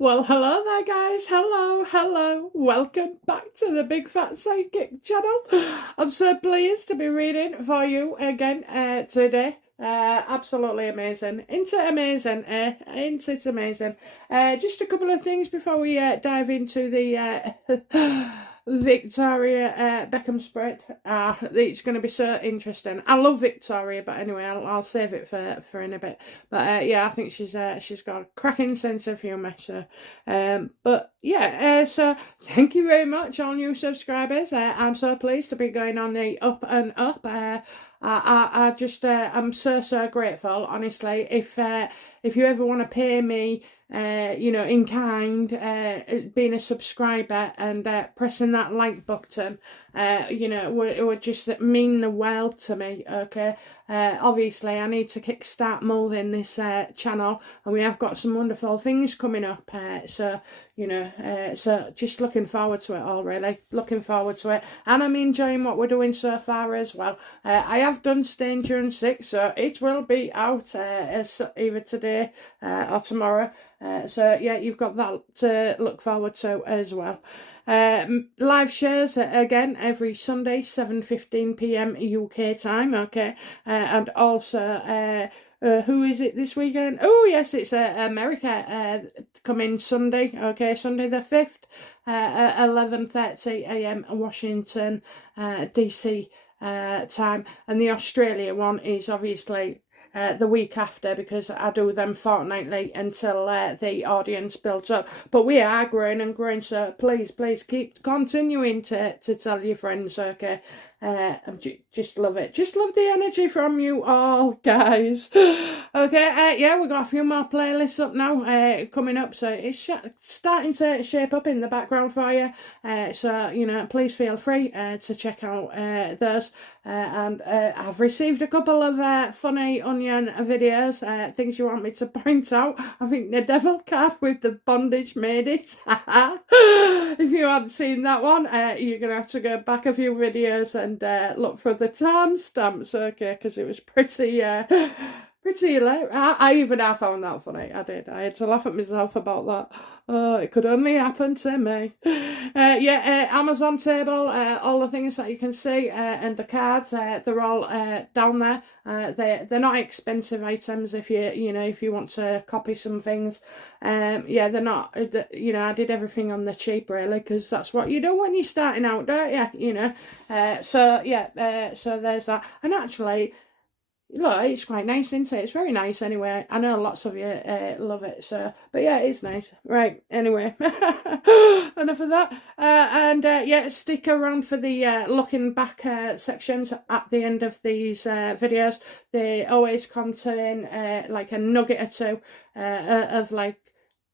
Well, hello there, guys. Hello. Welcome back to the Big Fat Psychic channel. I'm so pleased to be reading for you again today. Absolutely amazing. Isn't it amazing? Ain't it amazing? Just a couple of things before we dive into the Victoria Beckham spread. It's going to be so interesting. I love Victoria, but anyway, I'll save it for in a bit. But yeah, I think she's got a cracking sense of humour. So, but yeah, so thank you very much, all new subscribers. I'm so pleased to be going on the up and up. I just I'm so grateful, honestly. If you ever want to pay me, in kind, being a subscriber and pressing that like button, it would just mean the world to me. Okay, obviously I need to kickstart moving this channel, and we have got some wonderful things coming up. So just looking forward to it all. Really looking forward to it, and I'm enjoying what we're doing so far as well. I have done Stage 6, so it will be out either today or tomorrow. So yeah, you've got that to look forward to as well. Live shares again every Sunday, 7:15 p.m. UK time. Okay, and also who is it this weekend? Oh yes, it's America coming Sunday. Okay, Sunday the 5th, 11:30 a.m. Washington DC time, and the Australia one is obviously the week after, because I do them fortnightly until the audience builds up. But we are growing and growing, so please keep continuing to tell your friends. Okay, just love it. Just love the energy from you all, guys. Okay, yeah, we've got a few more playlists up now, coming up, so it's starting to shape up in the background for you. So please feel free to check out those. And I've received a couple of funny onion videos, things you want me to point out. I think the devil card with the bondage made it. If you haven't seen that one, you're gonna have to go back a few videos and look for the timestamps, okay, because it was pretty hilarious. I even found that funny. I did. I had to laugh at myself about that. Oh, it could only happen to me. Amazon table, all the things that you can see, and the cards, they're all down there. They're not expensive items if you want to copy some things. They're not. I did everything on the cheap, really, because that's what you do when you're starting out, don't you? So there's that. And actually, look, it's quite nice, isn't it? It's very nice anyway. I know lots of you love it, so, but yeah, it's nice. Right, anyway, enough of that. Stick around for the looking back sections at the end of these videos. They always contain like a nugget or two of like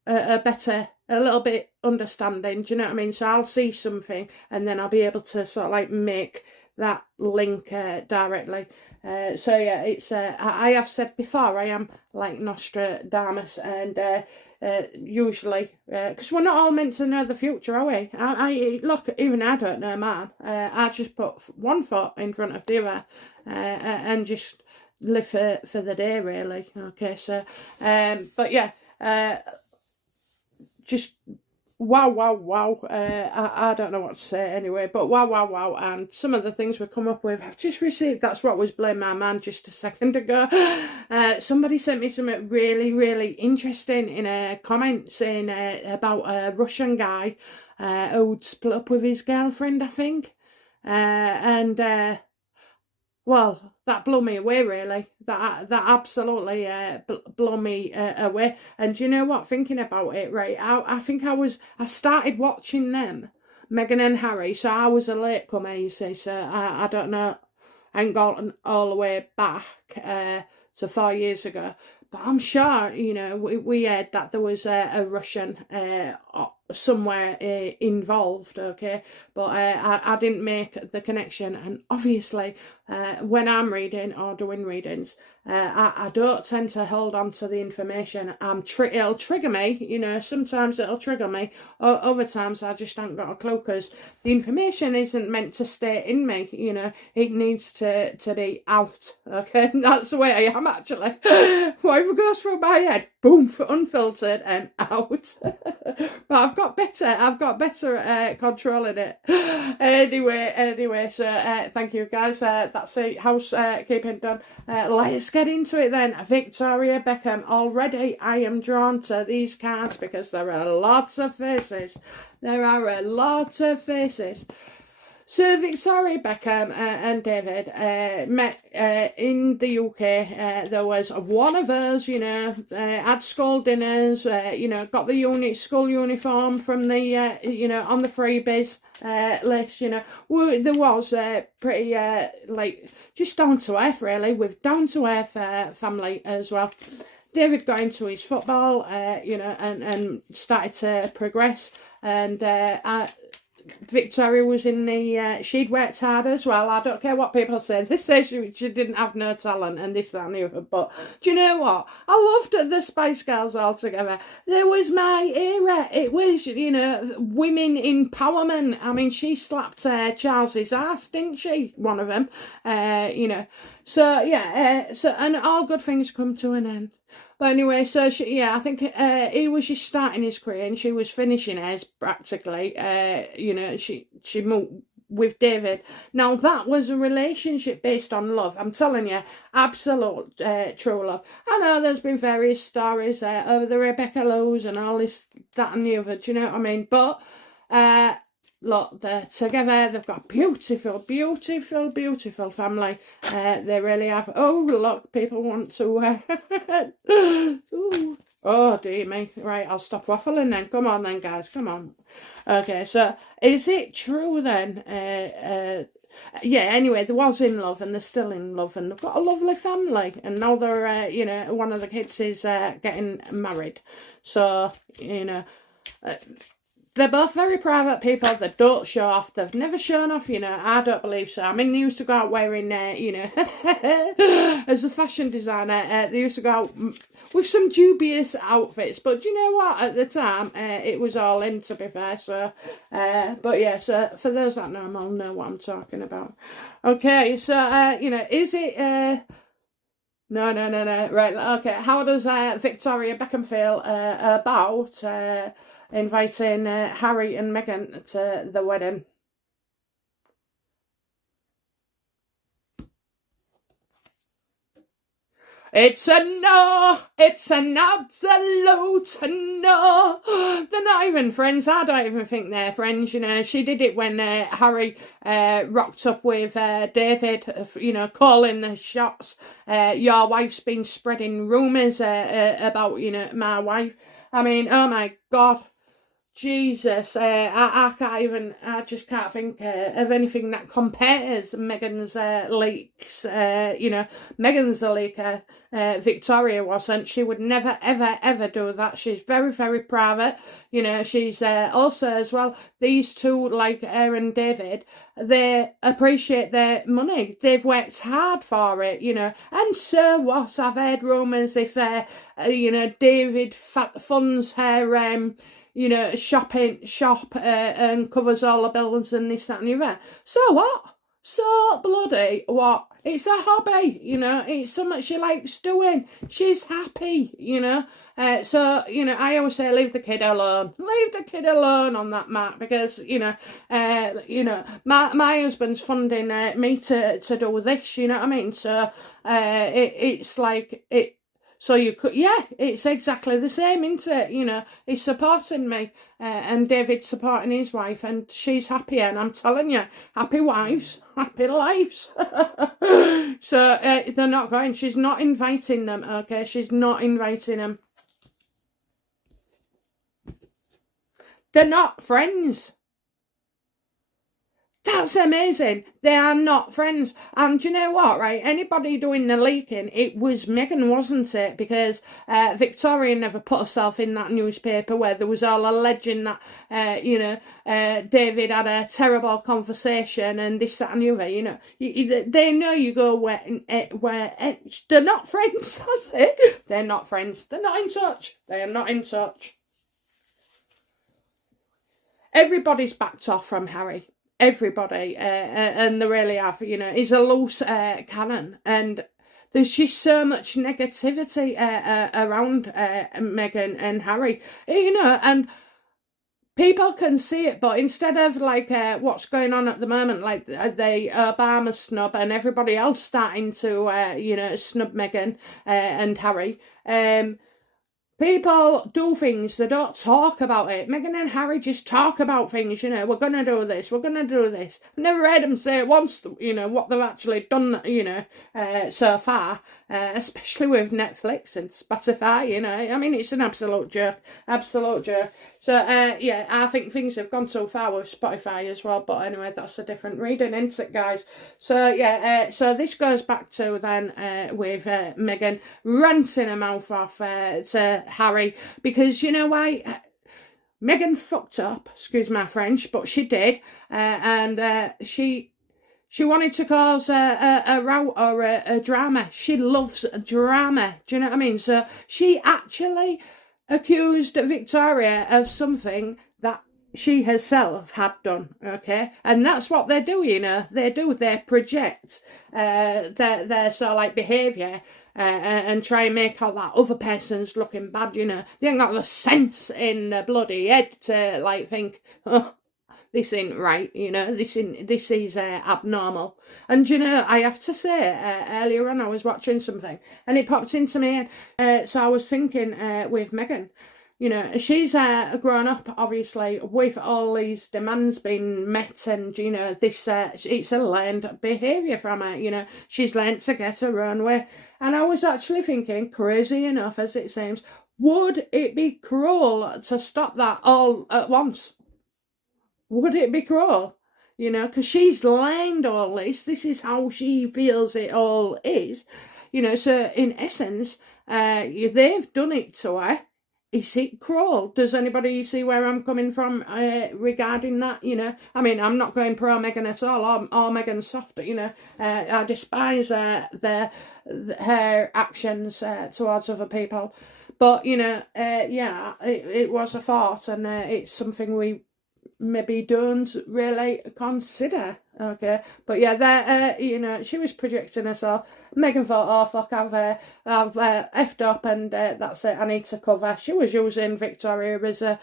a little bit understanding, do you know what I mean? So I'll see something and then I'll be able to sort of like make that link directly. It's I have said before, I am like Nostradamus, and usually because we're not all meant to know the future, are we? I look, even I don't know, man. I just put one foot in front of the other and just live for the day, really. Okay, so but yeah, just wow. I don't know what to say anyway, but wow. And some of the things we come up with, I've just received. That's what was blowing my mind just a second ago. Somebody sent me something really interesting in a comment saying about a Russian guy who'd split up with his girlfriend, I think. Well, that blew me away, really. That absolutely blew me away. And do you know what? Thinking about it, right, I think I started watching them, Meghan and Harry, so I was a late comer, you see, so I don't know, I ain't gotten all the way back to 4 years ago. But I'm sure, we heard that there was a Russian somewhere involved, okay, but I didn't make the connection. And obviously when I'm reading or doing readings, I don't tend to hold on to the information. It'll trigger me, sometimes it'll trigger me, other times I just haven't got a clue, because the information isn't meant to stay in me, it needs to be out, okay. That's the way I am, actually. Whatever goes through my head, boom, unfiltered and out. But I've got better at controlling it. Anyway, so thank you guys. That's it, housekeeping done. Let's get into it then. Victoria Beckham. Already I am drawn to these cards because there are lots of faces. So Victoria Beckham and David met in the UK. There was one of us, had school dinners, got the school uniform from the, on the freebies list, there was pretty, just down to earth, really, with down to earth family as well. David got into his football, and started to progress, and Victoria was in the, she'd worked hard as well. I don't care what people say. They say she didn't have no talent and this, that and the other. But do you know what? I loved the Spice Girls altogether. There was my era. It was, women empowerment. I mean, she slapped Charles's ass, didn't she? One of them, So, yeah, and all good things come to an end. But anyway, so I think he was just starting his career and she was finishing hers practically. She moved with David. Now that was a relationship based on love. I'm telling you, absolute true love. I know there's been various stories over the Rebecca Lowe's and all this, that and the other. Do you know what I mean? But look, they're together. They've got beautiful family. They really have. Oh, look, people want to. Ooh. Oh, dear me. Right, I'll stop waffling then. Come on then, guys. Come on. Okay, so is it true then? Anyway, they was in love and they're still in love and they've got a lovely family. And now they're, one of the kids is getting married. So, they're both very private people. They don't show off. They've never shown off, I don't believe so. I mean, they used to go out wearing, as a fashion designer, they used to go out with some dubious outfits. But do you know what? At the time, it was all in, to be fair. So, but yeah, so for those that know, I'll know what I'm talking about. Okay, so, is it... No. Right, okay. How does Victoria Beckham feel about... inviting Harry and Meghan to the wedding? It's a no. It's an absolute no. They're not even friends. I don't even think they're friends. She did it when Harry rocked up with David, calling the shots. Your wife's been spreading rumours about, my wife. I mean, oh my God. Jesus, I just can't think of anything that compares Meghan's leaks. Meghan's a leaker. Victoria wasn't. She would never, ever do that. She's very, very private. She's also as well, these two, like her and David, they appreciate their money. They've worked hard for it, And so what? I've heard rumours if, David funds her... shop and covers all the bills and this, that and the other. So what? So bloody what? It's a hobby, it's something she likes doing. She's happy, So, I always say leave the kid alone. Leave the kid alone on that, Mark, because, my husband's funding me to do this, you know what I mean? So, it's like... So you could, it's exactly the same, isn't it? He's supporting me and David's supporting his wife and she's happy. And I'm telling you, happy wives, happy lives. So they're not going. She's not inviting them, okay? She's not inviting them. They're not friends. That's amazing. They are not friends. And do you know what, right? Anybody doing the leaking, it was Meghan, wasn't it? Because Victoria never put herself in that newspaper where there was all alleging that, David had a terrible conversation and this, that and the other, They know you go where they're not friends, that's it. They're not friends. They're not in touch. They are not in touch. Everybody's backed off from Harry. Everybody, and they really have, he's a loose cannon, and there's just so much negativity around Meghan and Harry, and people can see it, but instead of like what's going on at the moment, like the Obama snub and everybody else starting to, snub Meghan and Harry, people do things, they don't talk about it. Meghan and Harry just talk about things, we're going to do this, we're going to do this. I've never heard them say once, what they've actually done, so far, especially with Netflix and Spotify, I mean, it's an absolute joke. So, I think things have gone too far with Spotify as well, but anyway, that's a different reading, isn't it, guys? So, so this goes back to then with Meghan ranting her mouth off to Harry, because you know why? Meghan fucked up, excuse my French, but she did, and she wanted to cause a row or a drama. She loves drama, do you know what I mean? So she actually accused Victoria of something that she herself had done, okay? And that's what they do, they project their sort of like behaviour and try and make out that other person's looking bad, They ain't got the sense in the bloody head to like think, oh, this ain't right, this is abnormal. And I have to say, earlier on I was watching something and it popped into my head. So I was thinking with Meghan, she's grown up obviously with all these demands being met, and this it's a learned behaviour from her. She's learned to get her own way. And I was actually thinking, crazy enough as it seems, would it be cruel to stop that all at once? Would it be cruel? Because she's learned all this. This is how she feels it all is. So in essence, they've done it to her. Is it cruel? Does anybody see where I'm coming from regarding that? I mean, I'm not going pro Meghan at all, or Meghan soft, I despise her actions towards other people. But, it was a thought, and it's something we maybe don't really consider, okay? But yeah, she was projecting herself. Meghan thought, oh fuck, I've effed up, and that's it, I need to cover. She was using Victoria as a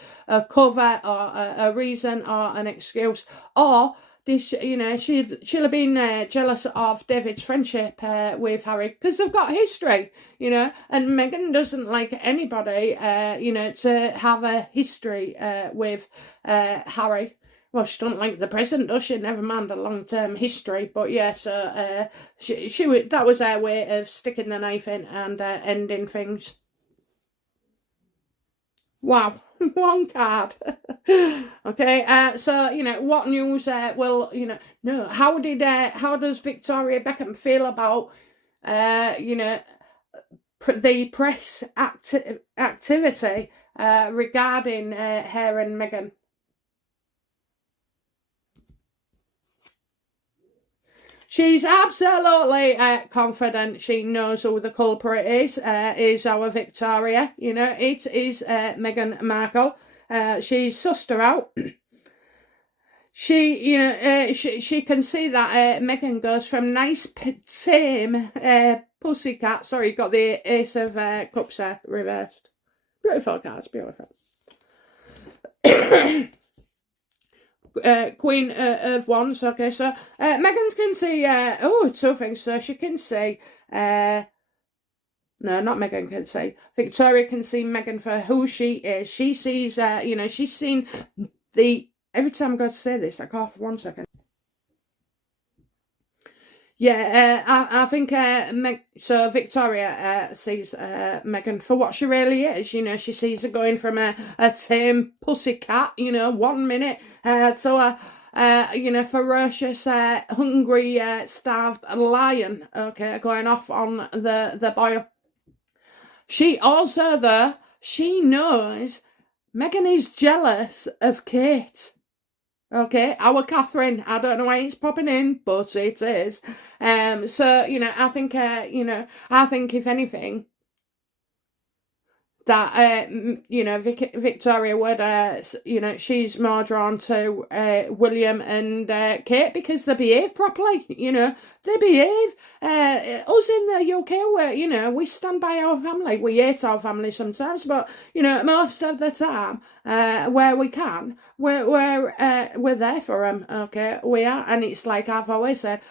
cover, or a reason, or an excuse, or this, she'll have been jealous of David's friendship with Harry, because they've got history, and Meghan doesn't like anybody, to have a history with Harry. Well, she doesn't like the present, does she? Never mind a long-term history. But yeah, so that was her way of sticking the knife in and ending things. Wow, one card. Okay, so, what news will, no, how does Victoria Beckham feel about, the press activity regarding Harry and Meghan? She's absolutely confident she knows who the culprit is our Victoria. It is Meghan Markle. She's sussed her out. She can see that Meghan goes from nice, tame pussycat. Sorry, got the Ace of Cups reversed. Beautiful cards, beautiful. Queen of Wands. Okay, so Meghan can see two things. So she can see no, not Meghan can see. Victoria can see Meghan for who she is. She sees she's seen the, every time I go to say this I cough. 1 second. Yeah, I think so Victoria sees Meghan for what she really is. She sees her going from a tame pussycat, 1 minute to a ferocious, hungry, starved lion, okay, going off on the boil. She also, though, she knows Meghan is jealous of Kate. Okay, our Catherine, I don't know why it's popping in, but it is. So, I think if anything, that Victoria would she's more drawn to William and Kate because they behave properly. They behave. Us in the UK, where we stand by our family. We hate our family sometimes, but most of the time, where we can, we're there for them. Okay, we are, and it's like I've always said.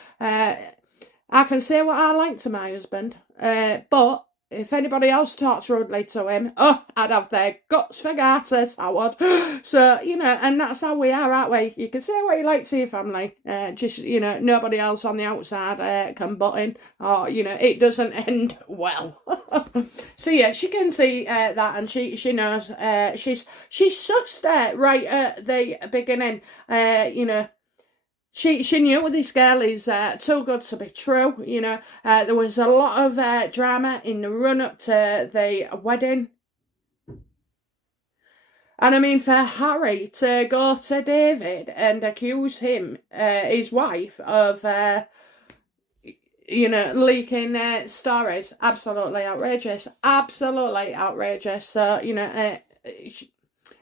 I can say what I like to my husband, but if anybody else talks rudely to him, I'd have their guts for garters, I would. So, and that's how we are, aren't we? You can say what you like to your family, just, nobody else on the outside can butt in, or, it doesn't end well. So, yeah, she can see that, and she knows, she's sussed right at the beginning, She knew this girl is too good to be true, There was a lot of drama in the run-up to the wedding. And I mean, for Harry to go to David and accuse him, his wife, of, leaking stories, absolutely outrageous. Absolutely outrageous. So,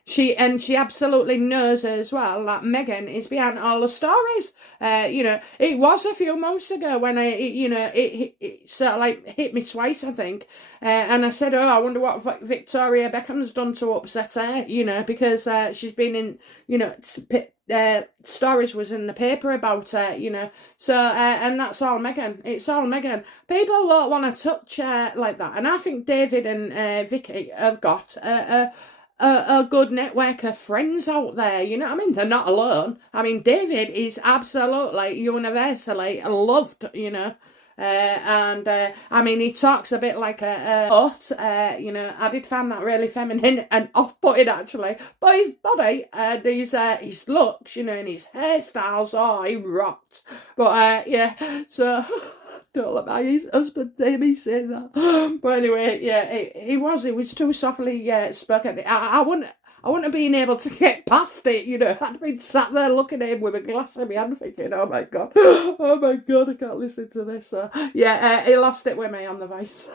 she absolutely knows as well that Meghan is behind all the stories. It was a few months ago when it sort of like hit me twice, I think. And I said, I wonder what Victoria Beckham's done to upset her, because she's been in, stories was in the paper about her, So, and that's all Meghan. It's all Meghan. People won't want to touch like that. And I think David and Vicky have got a good network of friends out there, they're not alone. David is absolutely universally loved, and he talks a bit like a hut, I did find that really feminine and off-putting actually, but his body and his looks, and his hairstyles, he rocked. But so don't let my husband hear me say that. But anyway, he was too softly spoken. I wouldn't have been able to get past it, I'd have been sat there looking at him with a glass in my hand thinking, oh my god, I can't listen to this. So, he lost it with me on the voice.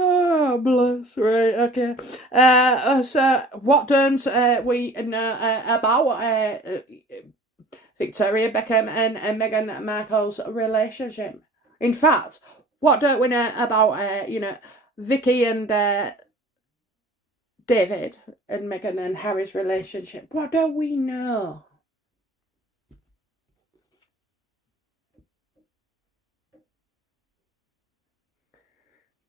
Oh, bless. Right, okay. So, what don't we know about Victoria Beckham and Meghan Markle's relationship? In fact, what don't we know about, Vicky and David and Meghan and Harry's relationship? What do we know?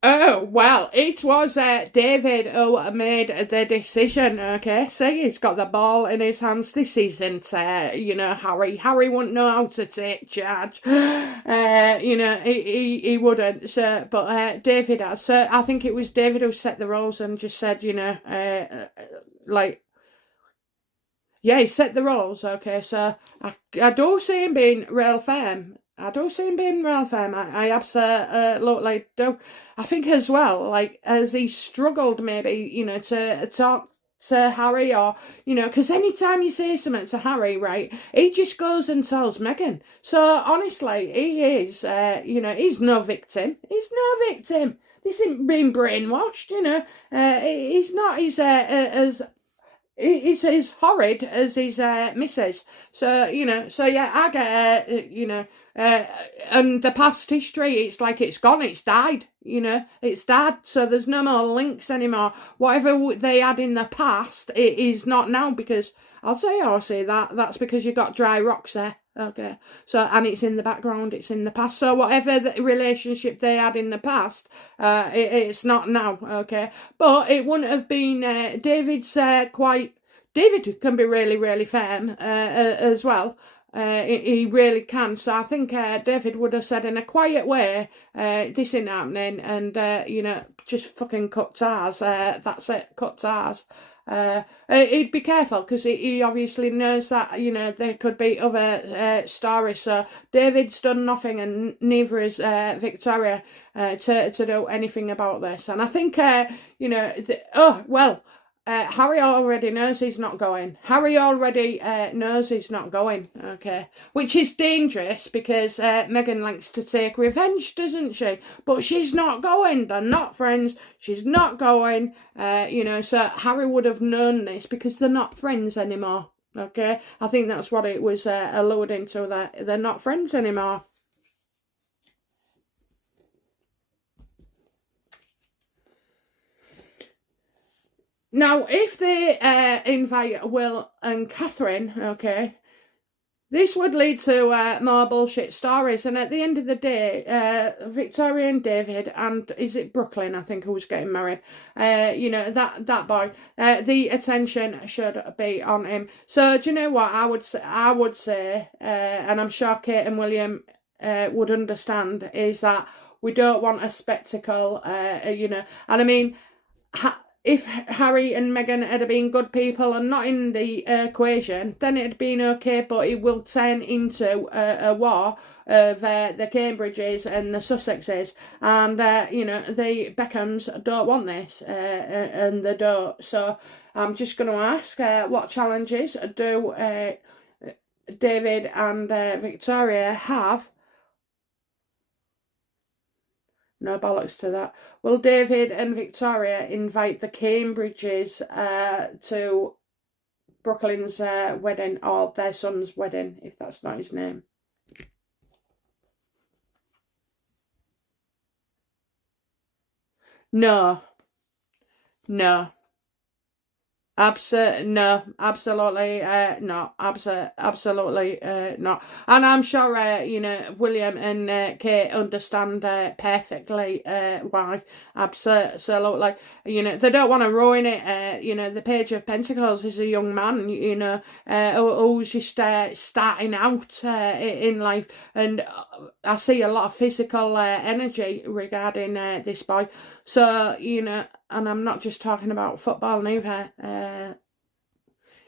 Oh, well, it was David who made the decision, okay? See, he's got the ball in his hands. This isn't, Harry. Harry wouldn't know how to take charge. He wouldn't. So, but David has. So I think it was David who set the rules and just said, he set the rules, okay? So I do see him being real firm. I absolutely do. I think as well, like, as he struggled maybe, to talk to Harry or, because anytime you say something to Harry, right, he just goes and tells Meghan. So, honestly, he is, he's no victim. He's no victim. This isn't being brainwashed, he's not he's as horrid as his missus. So, I get, and the past history, it's like it's gone, it's died, it's died. So there's no more links anymore. Whatever they had in the past, it is not now, because I'll say that's because you got dry rocks there. Okay, so, and it's in the background, it's in the past. So whatever the relationship they had in the past, it's not now, okay? But it wouldn't have been, David can be really, really firm as well. He really can. So I think David would have said in a quiet way, this ain't happening, and, just fucking cut ties. That's it, cut ties. He'd be careful, because he obviously knows that, there could be other stories. So David's done nothing, and neither is Victoria to do anything about this. And I think, Harry already knows he's not going. Harry already knows he's not going, okay? Which is dangerous because Meghan likes to take revenge, doesn't she? But she's not going. They're not friends. She's not going. So Harry would have known this because they're not friends anymore, okay? I think that's what it was alluding to, that they're not friends anymore. Now, if they invite Will and Catherine, okay, this would lead to more bullshit stories. And at the end of the day, Victoria and David, and is it Brooklyn, I think, who's getting married, that boy, the attention should be on him. So do you know what I would say, and I'm sure Kate and William would understand, is that we don't want a spectacle, and I mean, if Harry and Meghan had been good people and not in the equation, then it'd been okay, but it will turn into a war of the Cambridges and the Sussexes, and the Beckhams don't want this, and they don't. So I'm just going to ask, what challenges do David and Victoria have? No bollocks to that. Will David and Victoria invite the Cambridges to Brooklyn's wedding, or their son's wedding, if that's not his name? No. No. Absolutely not. Absolutely not. And I'm sure, William and Kate understand perfectly why. Absolutely. They don't want to ruin it. The Page of Pentacles is a young man, who's just starting out in life. And I see a lot of physical energy regarding this boy. So, and I'm not just talking about football neither.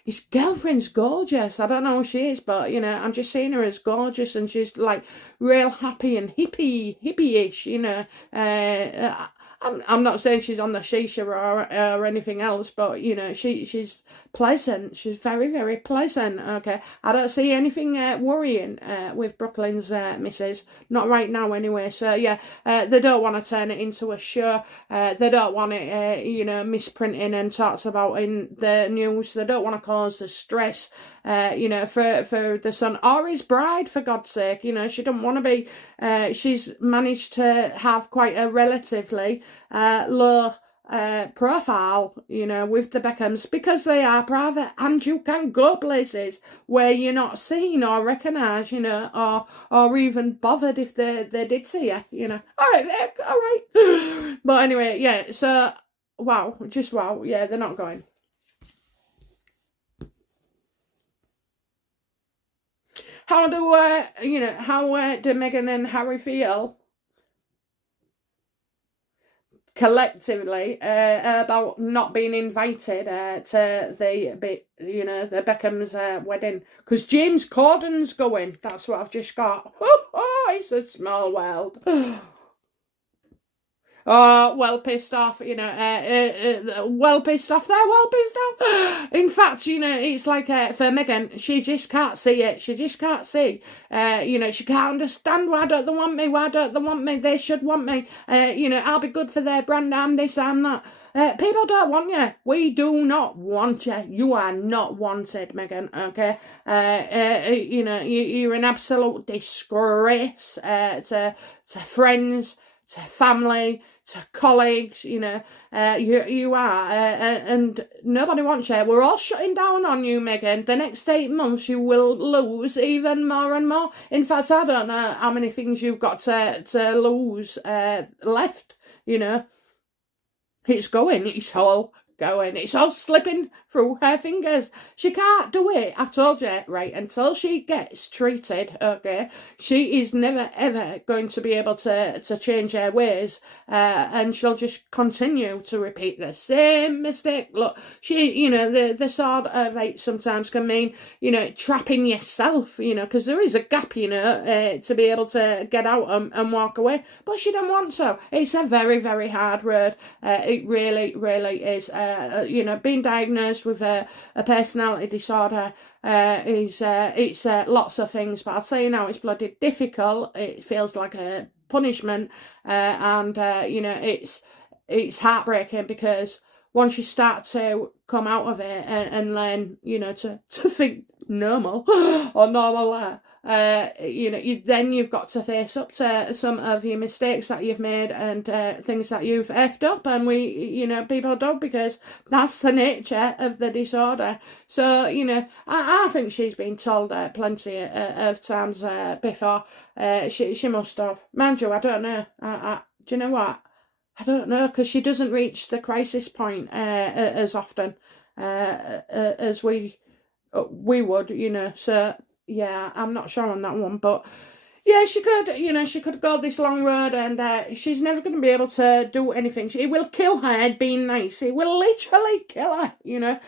His girlfriend's gorgeous. I don't know who she is, but, I'm just seeing her as gorgeous, and she's, like, real happy and hippie-ish, I'm not saying she's on the shisha or anything else, but, she's pleasant. She's very, very pleasant, okay? I don't see anything worrying with Brooklyn's missus. Not right now, anyway. So, yeah, they don't want to turn it into a show. They don't want it, misprinting and talked about in the news. They don't want to cause the stress, for the son or his bride, for God's sake. She don't want to be, she's managed to have quite a relatively low profile, with the Beckhams, because they are private, and you can go places where you're not seen or recognised, or even bothered if they did see you, all right. But anyway, yeah, so wow, yeah, they're not going. How do Meghan and Harry feel collectively about not being invited to the Beckham's wedding? Because James Corden's going. That's what I've just got. Oh, it's a small world. Oh, well pissed off, well pissed off there, well pissed off. In fact, it's like for Meghan, she just can't see it. She just can't see. She can't understand, why don't they want me? Why don't they want me? They should want me. I'll be good for their brand. I'm this, I'm that. People don't want you. We do not want you. You are not wanted, Meghan, okay? You're an absolute disgrace to friends, to family, to colleagues, you are, and nobody wants you. We're all shutting down on you, Meghan. The next 8 months you will lose even more and more. In fact, I don't know how many things you've got to lose left, It's going, it's all going. It's all slipping through her fingers. She can't do it. I've told you, right, until she gets treated, okay, she is never, ever going to be able to change her ways, and she'll just continue to repeat the same mistake. Look, she, the sword of hate sometimes can mean, trapping yourself, because there is a gap, to be able to get out and walk away, but she don't want to. It's a very, very hard road. It really, really is. you know, being diagnosed with a personality disorder it's lots of things, but I'll say now it's bloody difficult. It feels like a punishment, and you know, it's heartbreaking, because once you start to come out of it and learn, you know, to think normal or normal, you know, you've got to face up to some of your mistakes that you've made, and things that you've effed up, and you know, people don't, because that's the nature of the disorder. So, you know, I think she's been told plenty of times before. She must have. Mind you, I don't know. Do you know what? I don't know, because she doesn't reach the crisis point as often as we would, you know. So yeah, I'm not sure on that one, but yeah, she could, you know, she could go this long road, and she's never going to be able to do anything. It will kill her being nice. It will literally kill her, you know.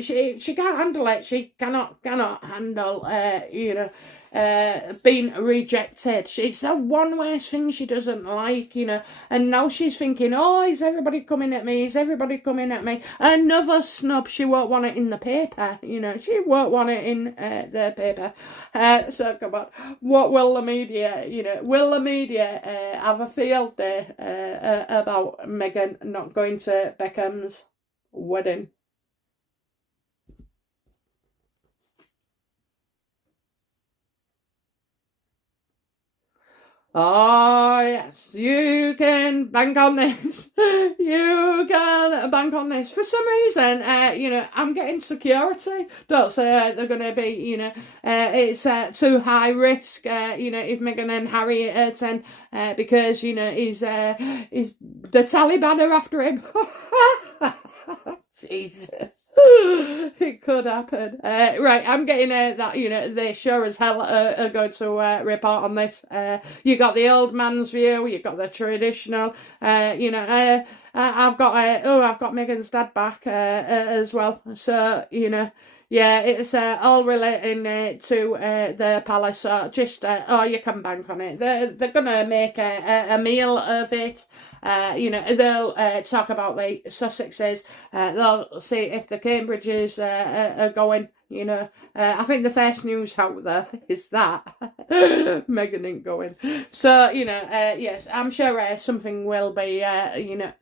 She can't handle it. She cannot handle, you know, being rejected. It's the one worst thing she doesn't like, you know. And now she's thinking, oh, is everybody coming at me? Is everybody coming at me? Another snub. She won't want it in the paper, you know. She won't want it in the paper. So come on, what will the media, you know, will the media have a field day about Meghan not going to Beckham's wedding? Oh, yes, you can bank on this. You can bank on this. For some reason, you know, I'm getting security. Don't say they're going to be, you know, it's too high risk, you know, if Meghan and Harry attend, because, you know, he's the Taliban are after him. Jesus. It could happen. Right, I'm getting that, you know, they sure as hell are going to report on this. You got the old man's view, you got the traditional, you know, I've got Meghan's dad back as well. So, you know, yeah, it's all relating to the palace. So just, oh, you can bank on it. They're going to make a meal of it. You know, they'll talk about the Sussexes. They'll see if the Cambridges are going. You know, I think the first news out there is that Meghan ain't going. So, you know, yes, I'm sure something will be, you know,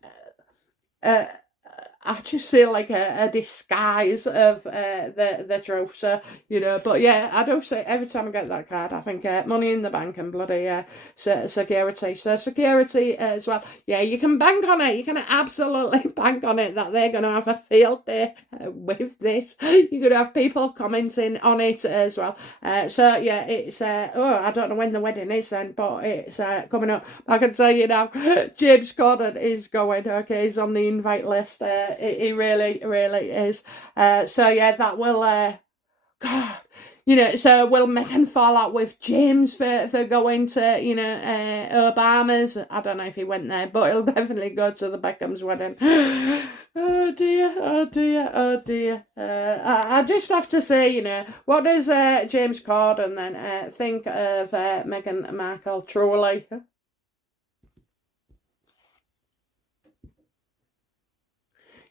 I just see like a disguise of the truth. So, you know, but yeah, I do say every time I get that card, I think money in the bank and bloody security. So security as well. Yeah, you can bank on it. You can absolutely bank on it that they're going to have a field day with this. You're going to have people commenting on it as well. So yeah, it's oh, I don't know when the wedding is then, but it's coming up. I can tell you now, James Corden is going. Okay, he's on the invite list. He really is. So yeah, that will, God, you know, so will Meghan fall out with James for going to, you know, Obama's? I don't know if he went there, but he'll definitely go to the Beckham's wedding. Oh dear, oh dear, oh dear. I just have to say, you know, what does James Corden then think of Meghan Markle, truly?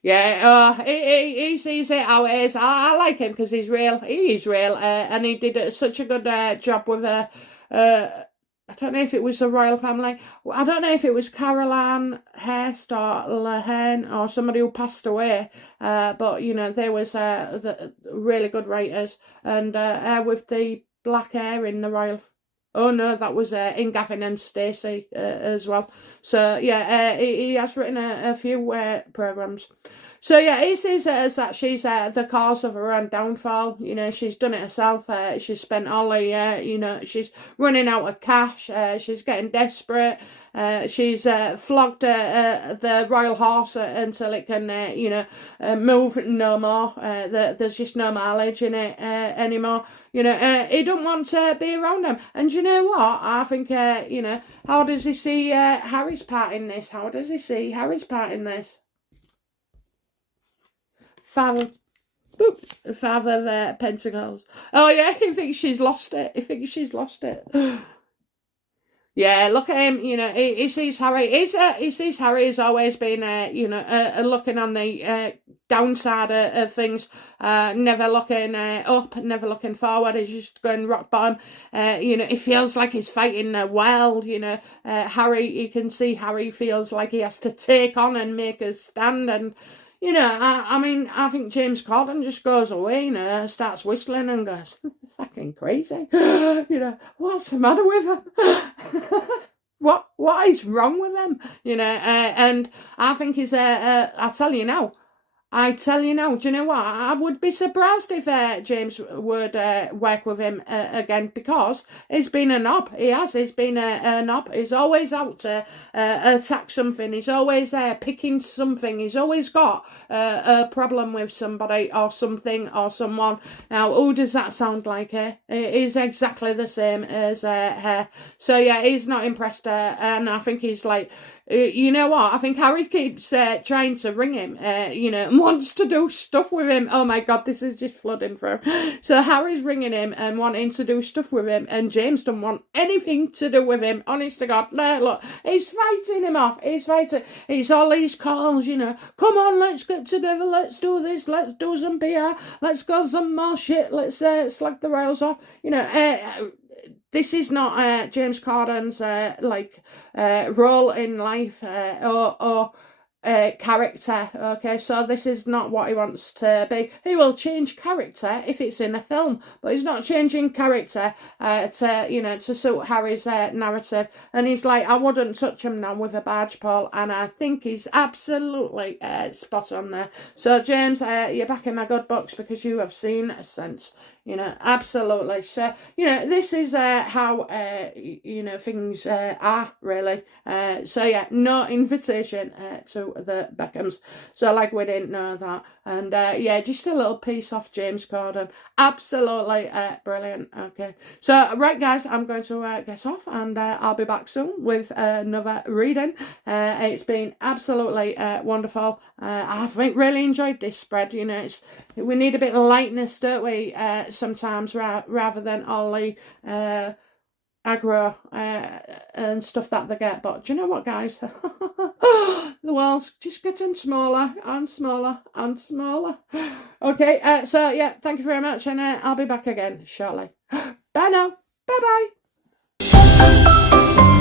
Yeah, he sees it how it is. I like him because he's real. He is real, and he did such a good job with I don't know if it was the royal family. I don't know if it was Caroline Hurst or Lahane or somebody who passed away. But you know, there was the really good writers, and with the black hair in the royal. Oh no, that was in Gavin and Stacey as well. So yeah, he has written a few programs. So yeah, he sees it as that she's the cause of her own downfall. You know, she's done it herself. She's spent all the, you know, she's running out of cash. She's getting desperate. She's flogged the royal horse until it can, you know, move no more. There's just no mileage in it anymore. You know, he don't want to be around them. And you know what? I think, you know, how does he see Harry's part in this? How does he see Harry's part in this? Five of pentacles. Oh yeah, he thinks she's lost it. He thinks she's lost it. Yeah, look at him. You know, he sees Harry. He sees Harry has always been, looking on the downside of things, never looking up, never looking forward. He's just going rock bottom. He feels like he's fighting a world. Harry. You can see Harry feels like he has to take on and make a stand. And I think James Corden just goes away, starts whistling and goes, fucking crazy. What's the matter with him? What is wrong with them? And I think he's, I tell you now, do you know what? I would be surprised if James would work with him again, because he's been a knob. He has. He's been a knob. He's always out to attack something. He's always picking something. He's always got a problem with somebody or something or someone. Now, who does that sound like? He's exactly the same as her. So, yeah, he's not impressed. And I think he's like, you know what? I think Harry keeps trying to ring him, and wants to do stuff with him. Oh my God, this is just flooding for him. So Harry's ringing him and wanting to do stuff with him, and James don't want anything to do with him. Honest to God, no, look, he's fighting him off. He's fighting. He's all these calls, come on, let's get together, let's do this, let's do some PR, let's go some more shit, let's slag the rails off, This is not James Corden's role in life or character. Okay, so this is not what he wants to be. He will change character if it's in a film, but he's not changing character to suit Harry's narrative. And he's like, I wouldn't touch him now with a barge pole, and I think he's absolutely spot on there. So James, you're back in my good books because you have seen sense. Absolutely. So, this is how, things are, really. So, yeah, no invitation to the Beckhams. So, like, we didn't know that. And, just a little piece off James Corden. Absolutely brilliant. Okay. So, right, guys, I'm going to get off, and I'll be back soon with another reading. It's been absolutely wonderful. I've really enjoyed this spread. We need a bit of lightness, don't we? Sometimes rather than all the aggro and stuff that they get. But do you know what, guys? The world's just getting smaller and smaller and smaller. Okay, so yeah, thank you very much, and I'll be back again shortly. Bye now. Bye-bye.